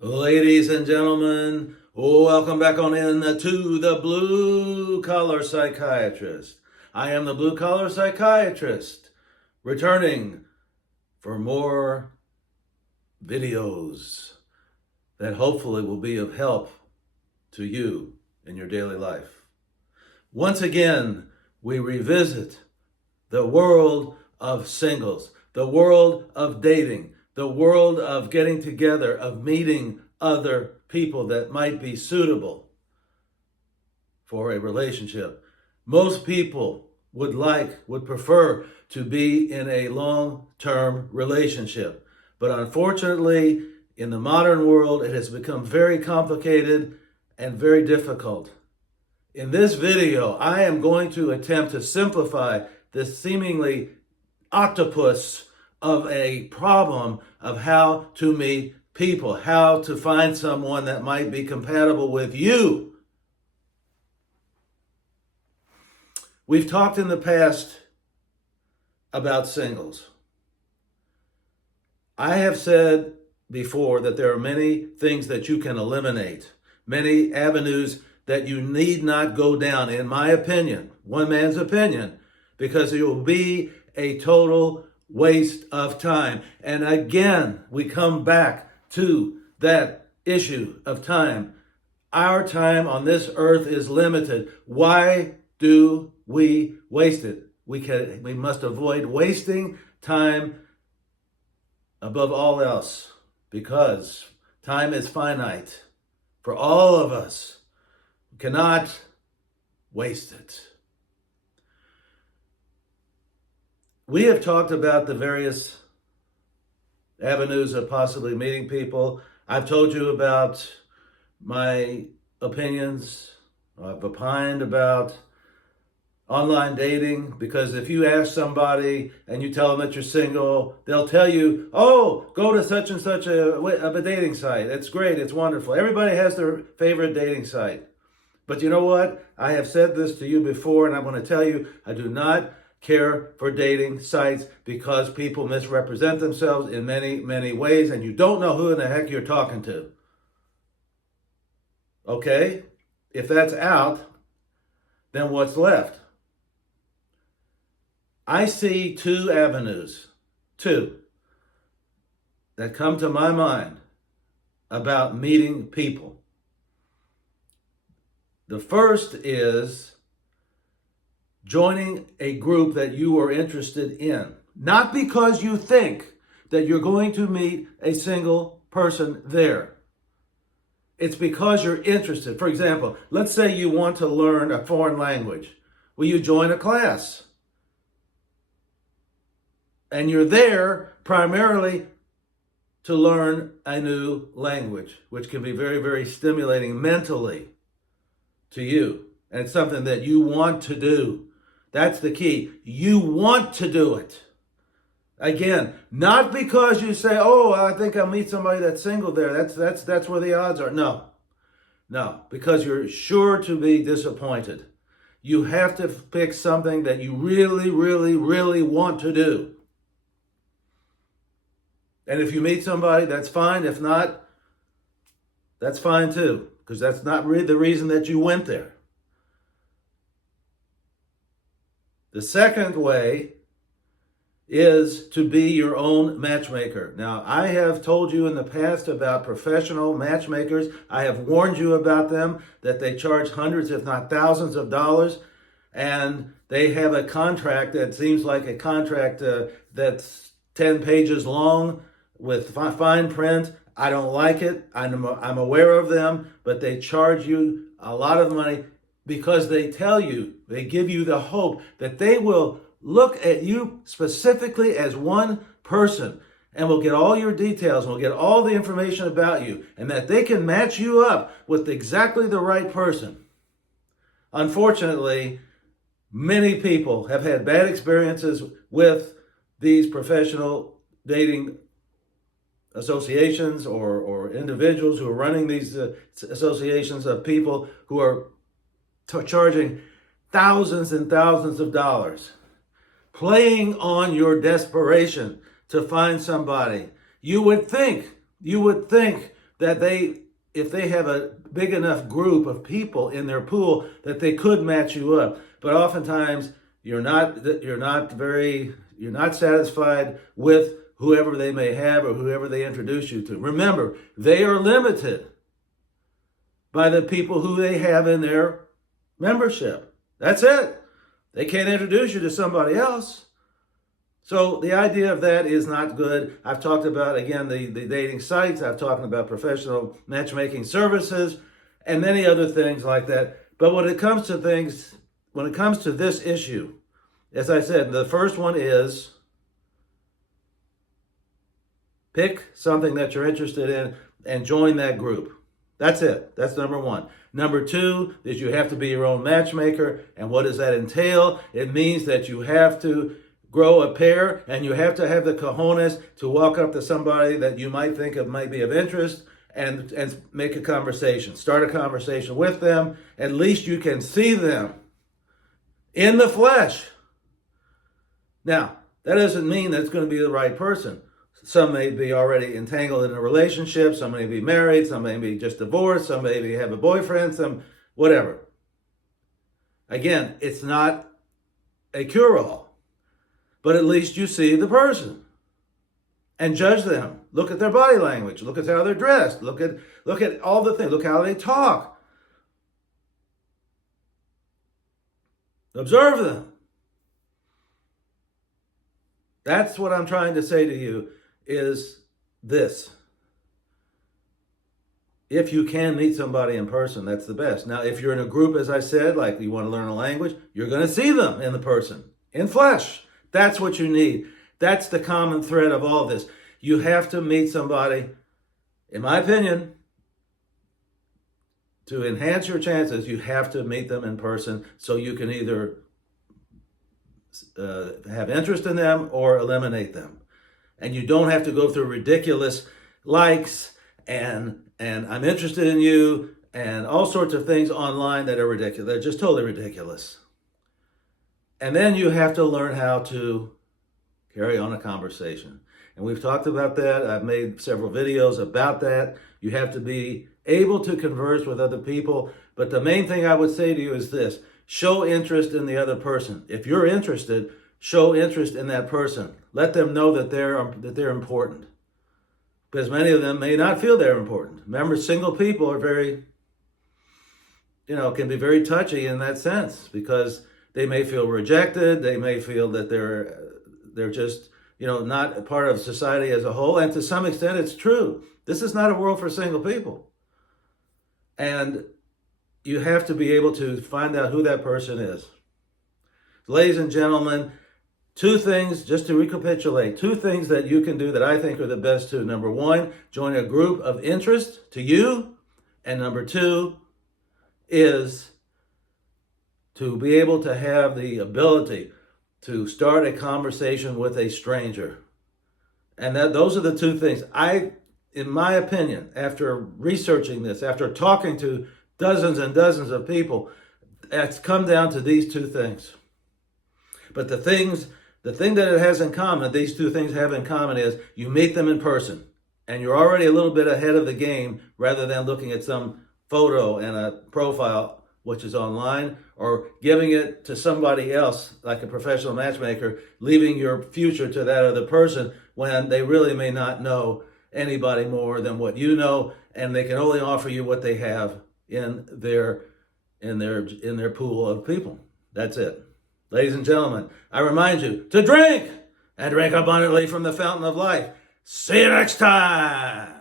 Ladies and gentlemen, welcome back on in to the Blue Collar Psychiatrist. I am the Blue Collar Psychiatrist, returning for more videos that hopefully will be of help to you in your daily life. Once again, we revisit the world of singles, the world of dating, the world of getting together, of meeting other people that might be suitable for a relationship. Most people would prefer to be in a long-term relationship. But unfortunately, in the modern world, it has become very complicated and very difficult. In this video, I am going to attempt to simplify this seemingly octopus of a problem of how to meet people, how to find someone that might be compatible with you. We've talked in the past about singles. I have said before that there are many things that you can eliminate, many avenues that you need not go down, in my opinion, one man's opinion, because it will be a total waste of time. And again, we come back to that issue of time. Our time on this earth is limited. Why do we waste it? We must avoid wasting time above all else, because time is finite for all of us. We cannot waste it. We have talked about the various avenues of possibly meeting people. I've told you about my opinions. I've opined about online dating, because if you ask somebody and you tell them that you're single, they'll tell you, oh, go to such and such a dating site. It's great. It's wonderful. Everybody has their favorite dating site. But you know what? I have said this to you before, and I'm going to tell you, I do not care for dating sites, because people misrepresent themselves in many, many ways, and you don't know who in the heck you're talking to. Okay? If that's out, then what's left? I see two avenues, that come to my mind about meeting people. The first is joining a group that you are interested in. Not because you think that you're going to meet a single person there. It's because you're interested. For example, let's say you want to learn a foreign language. Will you join a class? And you're there primarily to learn a new language, which can be very, very stimulating mentally to you. And it's something that you want to do. That's the key. You want to do it. Again, not because you say, oh, I think I'll meet somebody that's single there. That's where the odds are. No, because you're sure to be disappointed. You have to pick something that you really, really, really want to do. And if you meet somebody, that's fine. If not, that's fine too, because that's not really the reason that you went there. The second way is to be your own matchmaker. Now, I have told you in the past about professional matchmakers. I have warned you about them, that they charge hundreds, if not thousands of dollars, and they have a contract that seems like a contract that's 10 pages long with fine print. I don't like it. I'm aware of them, but they charge you a lot of money, because they give you the hope that they will look at you specifically as one person, and will get all your details, and will get all the information about you, and that they can match you up with exactly the right person. Unfortunately, many people have had bad experiences with these professional dating associations or individuals who are running these associations of people who are charging thousands and thousands of dollars, playing on your desperation to find somebody. You would think that if they have a big enough group of people in their pool, that they could match you up. But oftentimes you're not satisfied with whoever they may have or whoever they introduce you to. Remember, they are limited by the people who they have in their membership. That's it. They can't introduce you to somebody else. So the idea of that is not good. I've talked about, again, the dating sites. I've talked about professional matchmaking services and many other things like that. But when it comes to this issue, as I said, the first one is pick something that you're interested in and join that group. That's it. That's number one. Number two is you have to be your own matchmaker. And what does that entail? It means that you have to grow a pair, and you have to have the cojones to walk up to somebody that you might think of might be of interest and make a conversation. Start a conversation with them. At least you can see them in the flesh. Now, that doesn't mean that it's going to be the right person. Some may be already entangled in a relationship. Some may be married. Some may be just divorced. Some maybe have a boyfriend. Some whatever. Again, it's not a cure-all. But at least you see the person and judge them. Look at their body language. Look at how they're dressed. Look at all the things. Look how they talk. Observe them. That's what I'm trying to say to you is this. If you can meet somebody in person, that's the best. Now, if you're in a group, as I said, like you want to learn a language, you're going to see them in the person, in flesh. That's what you need. That's the common thread of all this. You have to meet somebody, in my opinion, to enhance your chances, you have to meet them in person so you can either have interest in them or eliminate them. And you don't have to go through ridiculous likes and I'm interested in you and all sorts of things online that are ridiculous. They're just totally ridiculous. And then you have to learn how to carry on a conversation. And we've talked about that. I've made several videos about that. You have to be able to converse with other people. But the main thing I would say to you is this. Show interest in the other person. If you're interested, show interest in that person. Let them know that they're important. Because many of them may not feel they're important. Remember, single people are can be very touchy in that sense because they may feel rejected. They may feel that they're just, not a part of society as a whole. And to some extent, it's true. This is not a world for single people. And you have to be able to find out who that person is. Ladies and gentlemen, two things, just to recapitulate, two things that you can do that I think are the best too. Number one, join a group of interest to you. And number two is to be able to have the ability to start a conversation with a stranger. And those are the two things. In my opinion, after researching this, after talking to dozens and dozens of people, it's come down to these two things. But the thing that it has in common, these two things have in common is you meet them in person. And you're already a little bit ahead of the game rather than looking at some photo and a profile which is online, or giving it to somebody else, like a professional matchmaker, leaving your future to that other person when they really may not know anybody more than what you know, and they can only offer you what they have in their pool of people. That's it. Ladies and gentlemen, I remind you to drink and drink abundantly from the fountain of life. See you next time.